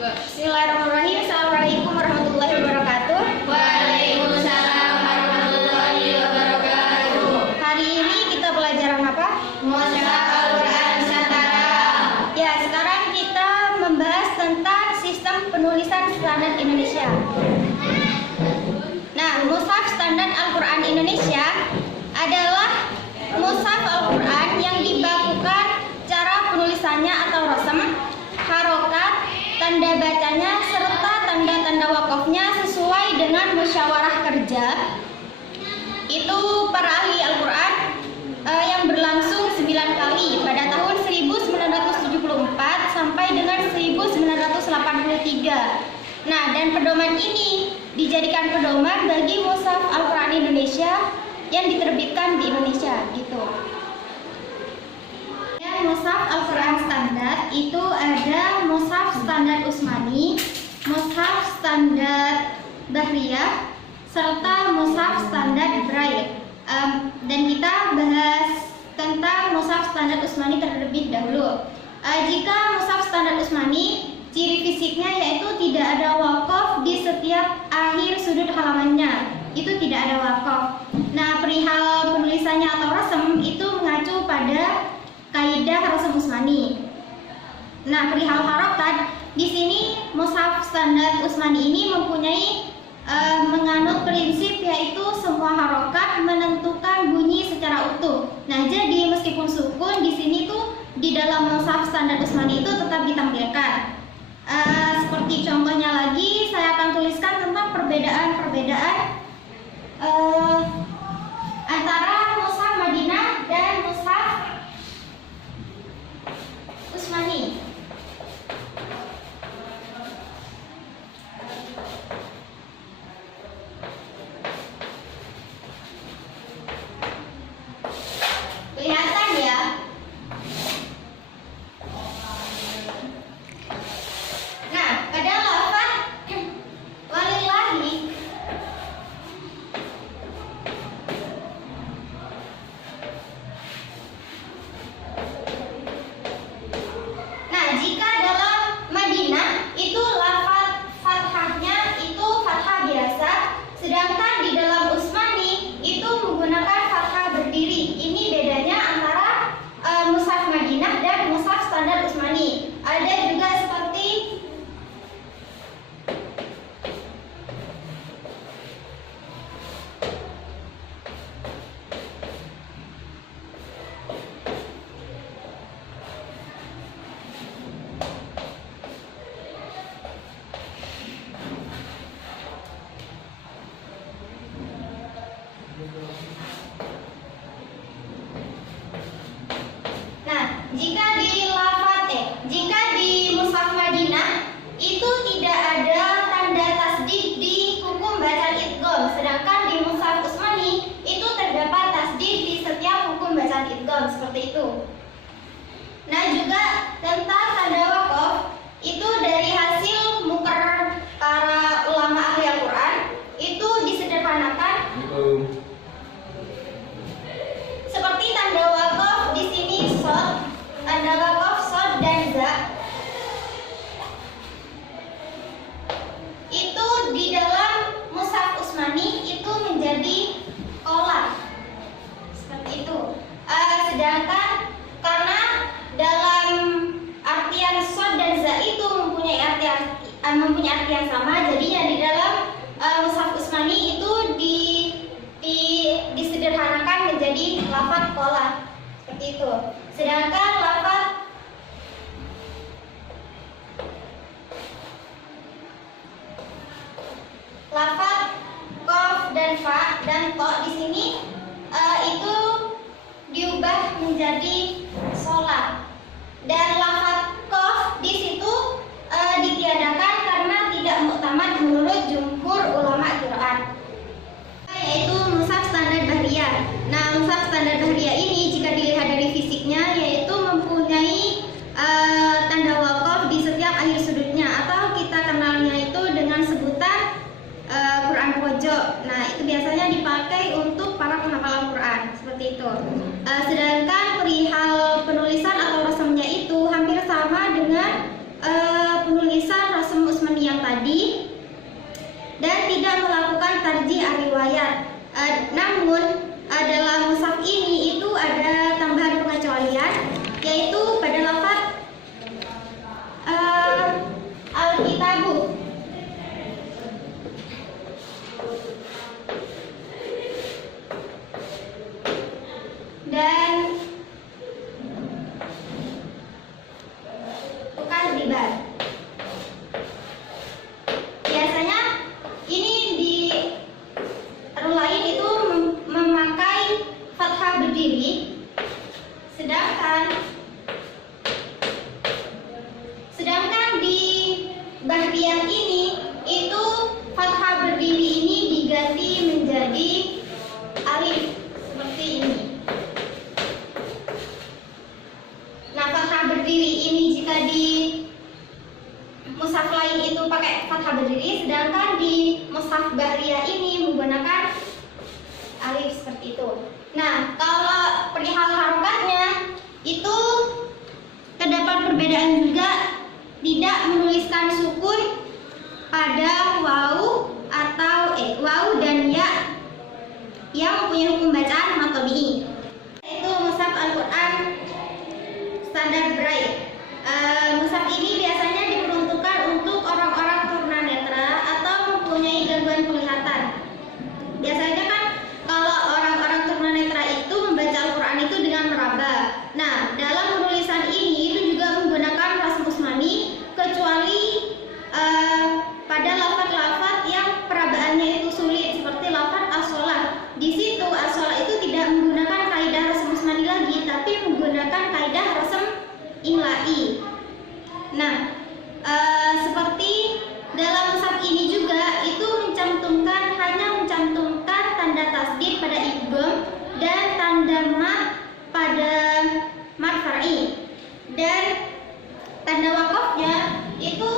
Bismillahirrahmanirrahim. Assalamualaikum warahmatullahi wabarakatuh. Waalaikumsalam warahmatullahi wabarakatuh. Hari ini kita pelajaran apa? Mushaf Al-Quran Nusantara. Ya, sekarang kita membahas tentang sistem penulisan standar Indonesia. Nah, Mushaf Standar Al-Quran Indonesia adalah mushaf Al-Quran yang dibakukan cara penulisannya atau rasem, harokat, tanda bacanya, serta tanda-tanda wakafnya sesuai dengan musyawarah kerja. Itu para ahli Al-Quran yang berlangsung 9 kali pada tahun 1974 sampai dengan 1983. Nah, dan pedoman ini dijadikan pedoman bagi mushaf Al-Quran Indonesia yang diterbitkan di Indonesia gitu. Ya, mushaf Al-Quran standar itu ada mushaf standar Utsmani, mushaf standar Bahriyah, serta mushaf standar Braille. Dan kita bahas tentang mushaf standar Utsmani terlebih dahulu. Jika mushaf standar Utsmani, ciri fisiknya yaitu tidak ada wakaf di setiap akhir sudut halamannya. Itu tidak ada wakaf. Nah, perihal penulisannya atau rasem itu mengacu pada kaidah rasem Utsmani. Nah, perihal harokat, di sini mushaf standar Utsmani ini mempunyai menganut prinsip yaitu semua harokat menentukan bunyi secara utuh. Nah, jadi meskipun sukun di sini tuh di dalam mushaf standar Utsmani itu tetap ditampilkan. Seperti contohnya lagi, saya akan tuliskan tentang perbedaan-perbedaan antara mushaf Madinah dan mushaf Utsmani. Kelihatan ya? Nah, pada lafaz walillahi jika dalam Madinah itu lafaz fathahnya itu fathah biasa, sedangkan di dalam Utsmani itu menggunakan fathah berdiri. Ini bedanya antara mushaf Madinah dan mushaf standar Utsmani. Ada juga seperti jika di mushaf Madinah itu tidak ada tanda tasdid di hukum bacaan idgham, sedangkan di mushaf Utsmani itu terdapat tasdid di setiap hukum bacaan idgham, seperti itu. Nah, juga tentang tanda wakaf itu dari hasil muqarrar para ulama ahli Al-Quran itu disederhanakan seperti tanda wakaf di sini shad, tanda wakaf shad dan za. Itu di dalam mushaf Utsmani itu menjadi qolam. Seperti itu. Sedangkan karena dalam artian shad dan za itu mempunyai arti yang sama, jadinya di dalam mushaf Utsmani itu disederhanakan menjadi lafaz qolam. Seperti itu. Sedangkan lafaz qaf dan fa dan to di sini itu diubah menjadi sholat, dan lafaz qaf di situ ditiadakan karena tidak muktamad menurut jumhur ulama Quran, yaitu mushaf standar Bahriyah. Nah, mushaf standar Bahriyah ini jika dilihat dari fisiknya yaitu mempunyai tarjih ar-riwayat. Namun dalam mushaf ini itu ada tambahan pengecualian, yaitu pada lafaz al-kitabu. Dan bukan riba. Biasanya ini di lain itu memakai fathah berdiri, sedangkan di Bahriyah ini itu fathah berdiri ini diganti menjadi alif seperti ini. Nah, fathah berdiri ini jika di mushaf lain itu pakai fathah berdiri, sedangkan di mushaf Bahriyah ini menggunakan alif seperti itu. Nah, kalau perihal harokatnya itu terdapat perbedaan juga, tidak menuliskan sukun pada wawu atau wawu dan ya yang mempunyai hukum bacaan matobi. Itu mushaf Al-Quran standar Braille. Mushaf ini biasanya diperuntukkan untuk orang-orang tunanetra atau mempunyai gangguan penglihatan. Biasanya kan kalau orang-orang tunanetra itu membaca Al-Quran itu dengan meraba. Nah, dalam penulisan ini itu juga menggunakan rasm Usmani, kecuali pada lafaz-lafaz yang perabaannya itu sulit, seperti lafaz as-sholah. Di situ as-sholah itu tidak menggunakan kaidah rasm Usmani lagi, tapi menggunakan kaidah rasm imla'i. Nah, seperti dalam mushaf ini juga itu hanya mencantumkan tanda tasdid pada idgham dan tanda mat pada mat far'i, dan tanda wakafnya itu